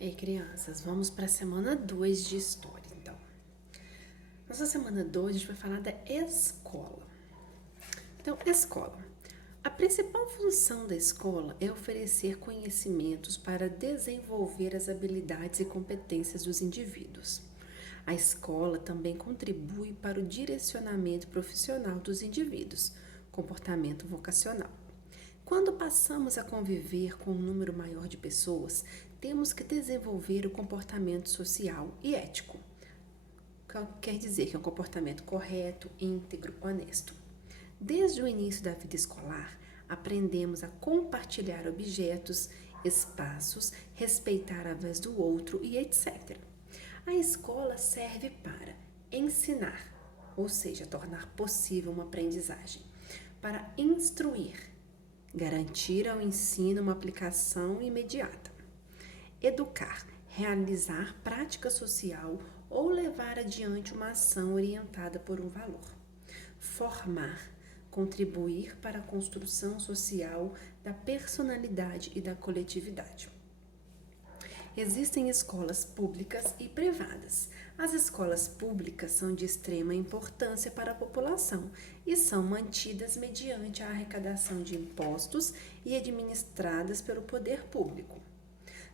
Ei, crianças, vamos para a semana 2 de história, então. Nessa semana 2 a gente vai falar da escola. Então, escola. A principal função da escola é oferecer conhecimentos para desenvolver as habilidades e competências dos indivíduos. A escola também contribui para o direcionamento profissional dos indivíduos, comportamento vocacional. Quando passamos a conviver com um número maior de pessoas, temos que desenvolver o comportamento social e ético. Quer dizer que é um comportamento correto, íntegro, honesto. Desde o início da vida escolar, aprendemos a compartilhar objetos, espaços, respeitar a vez do outro e etc. A escola serve para ensinar, ou seja, tornar possível uma aprendizagem, para instruir, garantir ao ensino uma aplicação imediata. Educar, realizar prática social ou levar adiante uma ação orientada por um valor. Formar, contribuir para a construção social da personalidade e da coletividade. Existem escolas públicas e privadas. As escolas públicas são de extrema importância para a população e são mantidas mediante a arrecadação de impostos e administradas pelo poder público.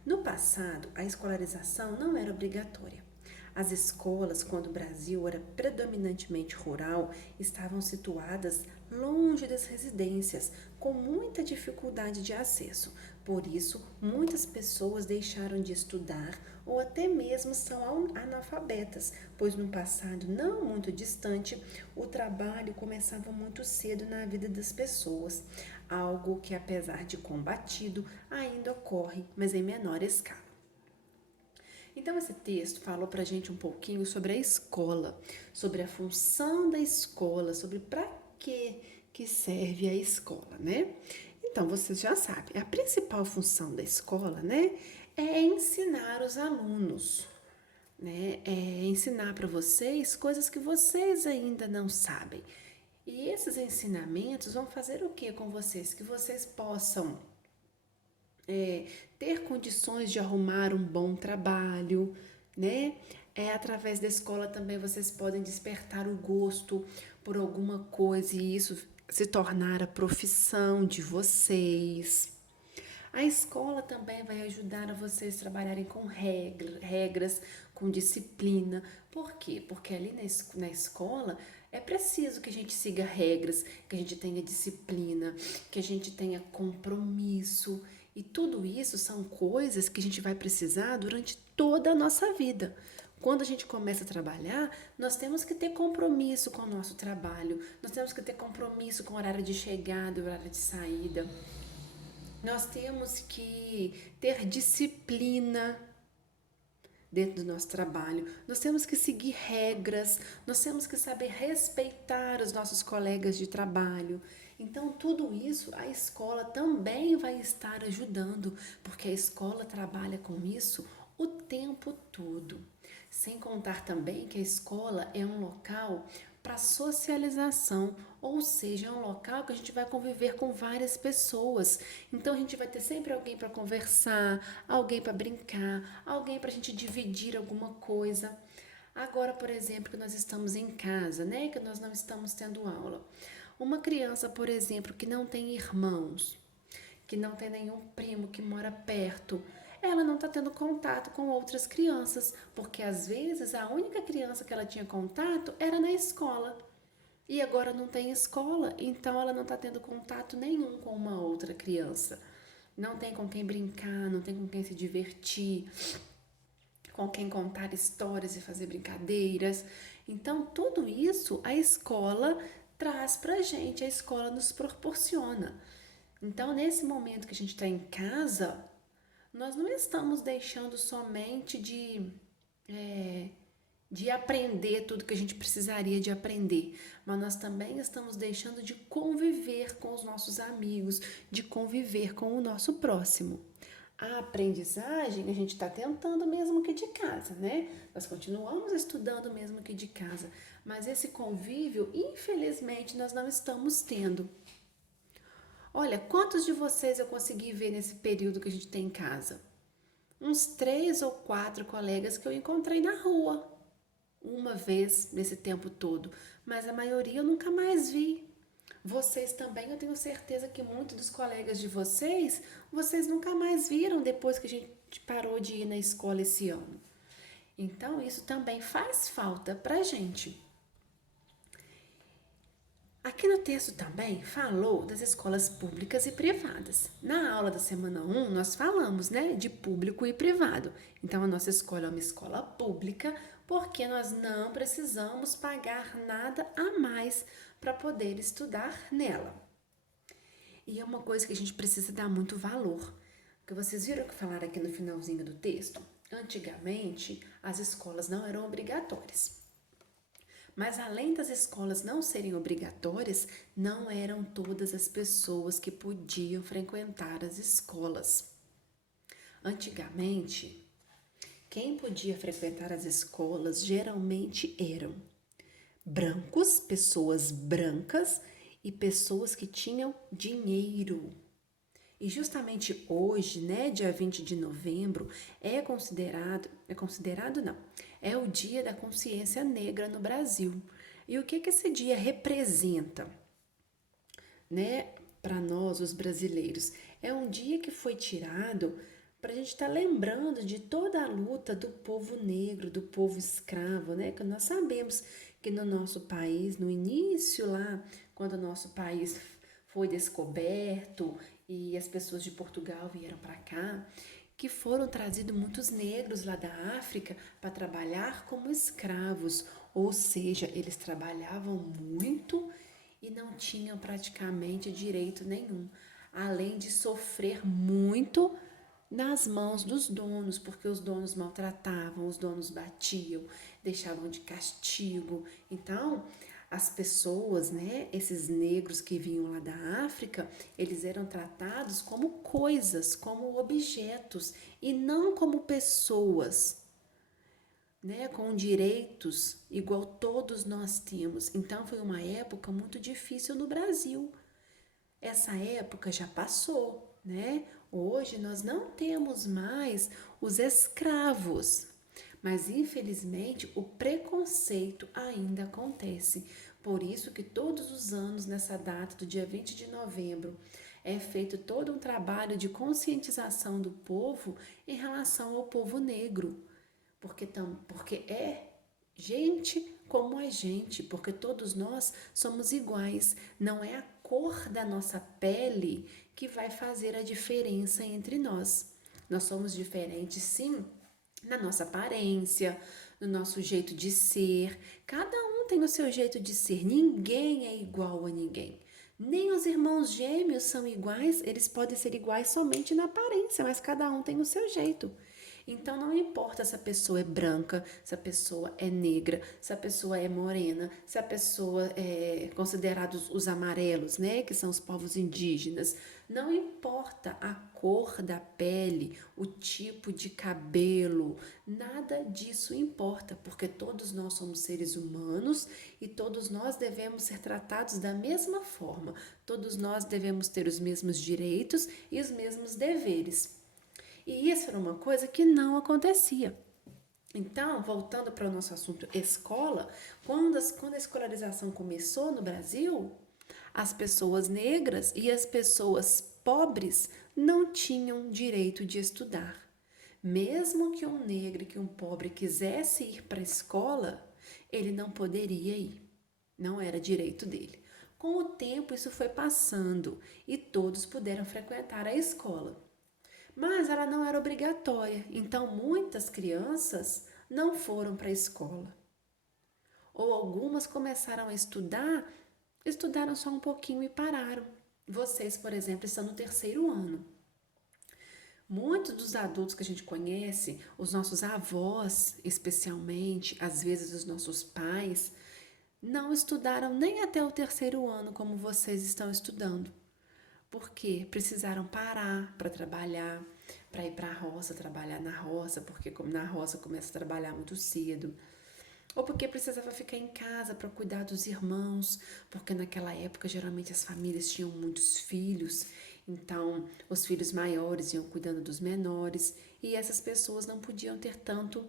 No passado, a escolarização não era obrigatória. As escolas, quando o Brasil era predominantemente rural, estavam situadas longe das residências, com muita dificuldade de acesso. Por isso, muitas pessoas deixaram de estudar ou até mesmo são analfabetas, pois no passado não muito distante, o trabalho começava muito cedo na vida das pessoas, algo que, apesar de combatido, ainda ocorre, mas em menor escala. Então, esse texto falou para a gente um pouquinho sobre a escola, sobre a função da escola, sobre para que serve a escola, né? Então, vocês já sabem, a principal função da escola, né, é ensinar os alunos, né? É ensinar para vocês coisas que vocês ainda não sabem. E esses ensinamentos vão fazer o que com vocês? Que vocês possam ter condições de arrumar um bom trabalho, né? Através da escola também vocês podem despertar o gosto por alguma coisa e isso se tornar a profissão de vocês. A escola também vai ajudar a vocês trabalharem com regras, com disciplina. Por quê? Porque ali na escola é preciso que a gente siga regras, que a gente tenha disciplina, que a gente tenha compromisso. E tudo isso são coisas que a gente vai precisar durante toda a nossa vida. Quando a gente começa a trabalhar, nós temos que ter compromisso com o nosso trabalho, nós temos que ter compromisso com o horário de chegada e o horário de saída. Nós temos que ter disciplina dentro do nosso trabalho, nós temos que seguir regras, nós temos que saber respeitar os nossos colegas de trabalho. Então, tudo isso a escola também vai estar ajudando, porque a escola trabalha com isso o tempo todo. Sem contar também que a escola é um local para socialização, ou seja, é um local que a gente vai conviver com várias pessoas. Então a gente vai ter sempre alguém para conversar, alguém para brincar, alguém para a gente dividir alguma coisa. Agora, por exemplo, que nós estamos em casa, né, que nós não estamos tendo aula. Uma criança, por exemplo, que não tem irmãos, que não tem nenhum primo que mora perto, ela não está tendo contato com outras crianças, porque às vezes a única criança que ela tinha contato era na escola. E agora não tem escola, então ela não está tendo contato nenhum com uma outra criança. Não tem com quem brincar, não tem com quem se divertir, com quem contar histórias e fazer brincadeiras. Então, tudo isso a escola traz pra gente, a escola nos proporciona. Então, nesse momento que a gente está em casa, nós não estamos deixando somente de aprender tudo que a gente precisaria de aprender, mas nós também estamos deixando de conviver com os nossos amigos, de conviver com o nosso próximo. A aprendizagem a gente está tentando mesmo que de casa, né? Nós continuamos estudando mesmo que de casa, mas esse convívio, infelizmente, nós não estamos tendo. Olha, quantos de vocês eu consegui ver nesse período que a gente tem em casa? uns 3 ou 4 colegas que eu encontrei na rua uma vez nesse tempo todo, mas a maioria eu nunca mais vi. Vocês também, eu tenho certeza que muitos dos colegas de vocês, vocês nunca mais viram depois que a gente parou de ir na escola esse ano. Então, isso também faz falta pra gente. Aqui no texto também falou das escolas públicas e privadas. Na aula da semana 1, nós falamos, né, de público e privado. Então, a nossa escola é uma escola pública porque nós não precisamos pagar nada a mais para poder estudar nela. E é uma coisa que a gente precisa dar muito valor. Porque vocês viram que falaram aqui no finalzinho do texto? Antigamente, as escolas não eram obrigatórias. Mas além das escolas não serem obrigatórias, não eram todas as pessoas que podiam frequentar as escolas. Antigamente, quem podia frequentar as escolas geralmente eram brancos, pessoas brancas e pessoas que tinham dinheiro. E justamente hoje, né, dia 20 de novembro, é considerado não, é o Dia da Consciência Negra no Brasil. E o que esse dia representa, né, para nós, os brasileiros? É um dia que foi tirado para a gente estar lembrando de toda a luta do povo negro, do povo escravo, né? Que nós sabemos que no nosso país, no início lá, quando o nosso país foi descoberto e as pessoas de Portugal vieram para cá, que foram trazidos muitos negros lá da África para trabalhar como escravos, ou seja, eles trabalhavam muito e não tinham praticamente direito nenhum, além de sofrer muito nas mãos dos donos, porque os donos maltratavam, os donos batiam, deixavam de castigo. Então, as pessoas, né, esses negros que vinham lá da África, eles eram tratados como coisas, como objetos e não como pessoas, né, com direitos igual todos nós temos. Então foi uma época muito difícil no Brasil. Essa época já passou, né? Hoje nós não temos mais os escravos, mas infelizmente o preconceito ainda acontece. Por isso que todos os anos, nessa data do dia 20 de novembro, é feito todo um trabalho de conscientização do povo em relação ao povo negro, porque é gente como a gente, porque todos nós somos iguais. Não é a cor da nossa pele que vai fazer a diferença entre nós. Nós somos diferentes, sim, na nossa aparência, no nosso jeito de ser. Cada um tem o seu jeito de ser. Ninguém é igual a ninguém. Nem os irmãos gêmeos são iguais, eles podem ser iguais somente na aparência, mas cada um tem o seu jeito. Então não importa se a pessoa é branca, se a pessoa é negra, se a pessoa é morena, se a pessoa é considerada os amarelos, né, que são os povos indígenas. Não importa a cor da pele, o tipo de cabelo, nada disso importa, porque todos nós somos seres humanos e todos nós devemos ser tratados da mesma forma. Todos nós devemos ter os mesmos direitos e os mesmos deveres. E isso era uma coisa que não acontecia. Então, voltando para o nosso assunto escola, quando a escolarização começou no Brasil, as pessoas negras e as pessoas pobres não tinham direito de estudar. Mesmo que um negro e que um pobre quisesse ir para a escola, ele não poderia ir. Não era direito dele. Com o tempo, isso foi passando e todos puderam frequentar a escola. Mas ela não era obrigatória, então muitas crianças não foram para a escola. Ou algumas começaram a estudar, estudaram só um pouquinho e pararam. Vocês, por exemplo, estão no terceiro ano. Muitos dos adultos que a gente conhece, os nossos avós, especialmente, às vezes os nossos pais, não estudaram nem até o terceiro ano como vocês estão estudando. Porque precisaram parar para trabalhar, para ir para a roça, trabalhar na roça, porque como na roça começa a trabalhar muito cedo. Ou porque precisava ficar em casa para cuidar dos irmãos, porque naquela época geralmente as famílias tinham muitos filhos Então, os filhos maiores iam cuidando dos menores e essas pessoas não podiam ter tanto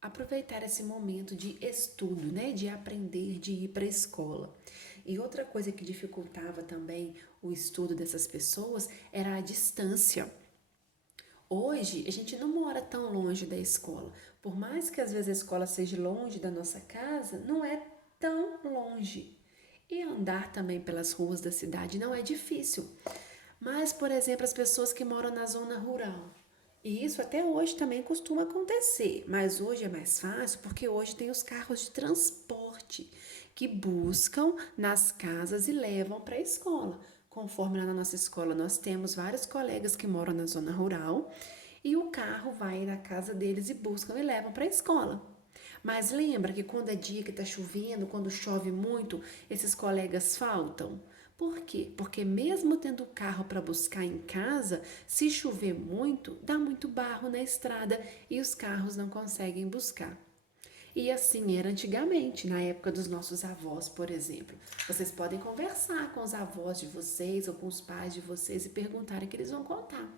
aproveitar esse momento de estudo, né, de aprender, de ir para a escola. E outra coisa que dificultava também o estudo dessas pessoas era a distância. Hoje, a gente não mora tão longe da escola. Por mais que às vezes a escola seja longe da nossa casa, não é tão longe. E andar também pelas ruas da cidade não é difícil. Mas, por exemplo, as pessoas que moram na zona rural. E isso até hoje também costuma acontecer, mas hoje é mais fácil porque hoje tem os carros de transporte que buscam nas casas e levam para a escola. Conforme lá na nossa escola nós temos vários colegas que moram na zona rural e o carro vai na casa deles e buscam e levam para a escola. Mas lembra que quando é dia que está chovendo, quando chove muito, esses colegas faltam? Por quê? Porque mesmo tendo carro para buscar em casa, se chover muito, dá muito barro na estrada e os carros não conseguem buscar. E assim era antigamente, na época dos nossos avós, por exemplo. Vocês podem conversar com os avós de vocês ou com os pais de vocês e perguntarem que eles vão contar.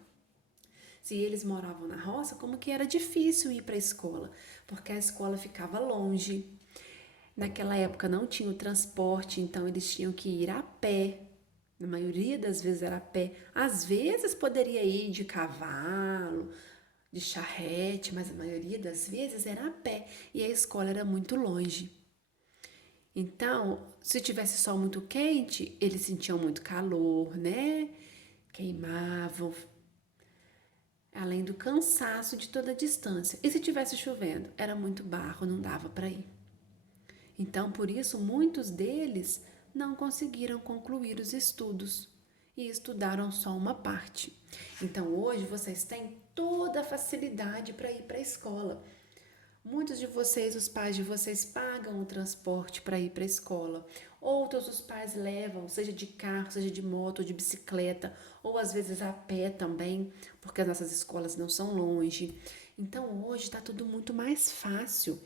Se eles moravam na roça, como que era difícil ir para a escola, porque a escola ficava longe. Naquela época não tinha o transporte, então eles tinham que ir a pé. Na maioria das vezes era a pé. Às vezes poderia ir de cavalo, de charrete, mas a maioria das vezes era a pé e a escola era muito longe. Então, se tivesse sol muito quente, eles sentiam muito calor, né? Queimavam, além do cansaço de toda a distância. E se tivesse chovendo, era muito barro, não dava para ir. Então, por isso, muitos deles não conseguiram concluir os estudos e estudaram só uma parte. Então, hoje vocês têm toda a facilidade para ir para a escola. Muitos de vocês, os pais de vocês, pagam o transporte para ir para a escola. Outros os pais levam, seja de carro, seja de moto, de bicicleta, ou às vezes a pé também, porque as nossas escolas não são longe. Então hoje está tudo muito mais fácil.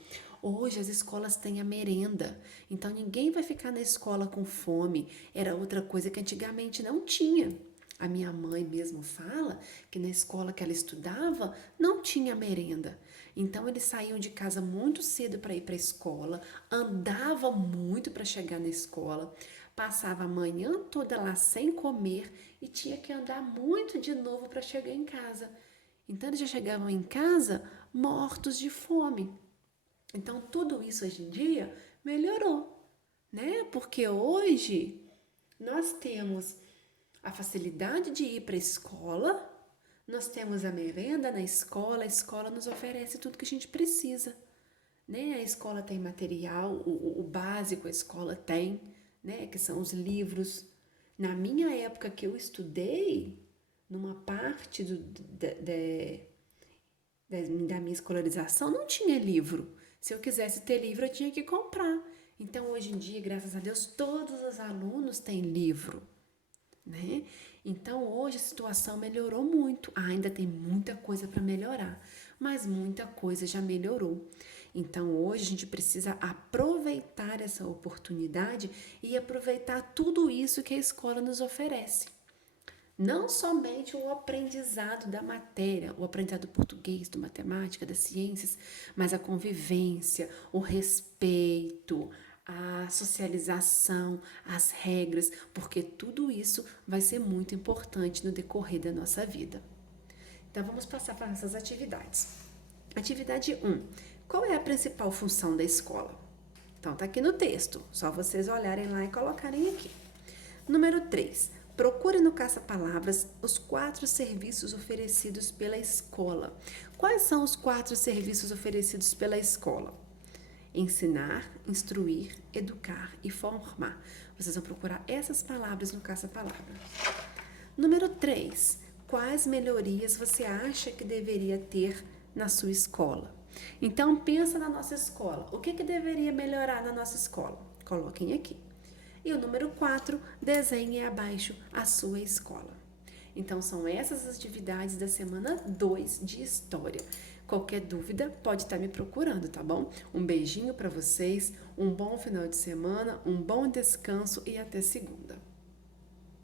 Hoje as escolas têm a merenda, então ninguém vai ficar na escola com fome. Era outra coisa que antigamente não tinha. A minha mãe mesmo fala que na escola que ela estudava não tinha merenda. Então eles saíam de casa muito cedo para ir para a escola, andava muito para chegar na escola, passava a manhã toda lá sem comer e tinha que andar muito de novo para chegar em casa. Então eles já chegavam em casa mortos de fome. Então tudo isso hoje em dia melhorou, né? Porque hoje nós temos a facilidade de ir para a escola, nós temos a merenda na escola, a escola nos oferece tudo que a gente precisa, né? A escola tem material, o básico a escola tem, né? Que são os livros. Na minha época que eu estudei, numa parte da minha escolarização, não tinha livro. Se eu quisesse ter livro, eu tinha que comprar. Então, hoje em dia, graças a Deus, todos os alunos têm livro, né? Então hoje a situação melhorou muito. Ainda tem muita coisa para melhorar, mas muita coisa já melhorou. Então hoje a gente precisa aproveitar essa oportunidade e aproveitar tudo isso que a escola nos oferece. Não somente o aprendizado da matéria, o aprendizado do português, do matemática, das ciências, mas a convivência, o respeito, a socialização, as regras, porque tudo isso vai ser muito importante no decorrer da nossa vida. Então vamos passar para essas atividades. Atividade 1. Qual é a principal função da escola? Então tá aqui no texto, só vocês olharem lá e colocarem aqui. Número 3. Procure no caça-palavras os 4 serviços oferecidos pela escola. Quais são os 4 serviços oferecidos pela escola? Ensinar, instruir, educar e formar. Vocês vão procurar essas palavras no caça-palavra. Número 3. Quais melhorias você acha que deveria ter na sua escola? Então, pensa na nossa escola. O que deveria melhorar na nossa escola? Coloquem aqui. E o número 4, desenhe abaixo a sua escola. Então, são essas as atividades da semana 2 de História. Qualquer dúvida, pode estar me procurando, tá bom? Um beijinho para vocês, um bom final de semana, um bom descanso e até segunda.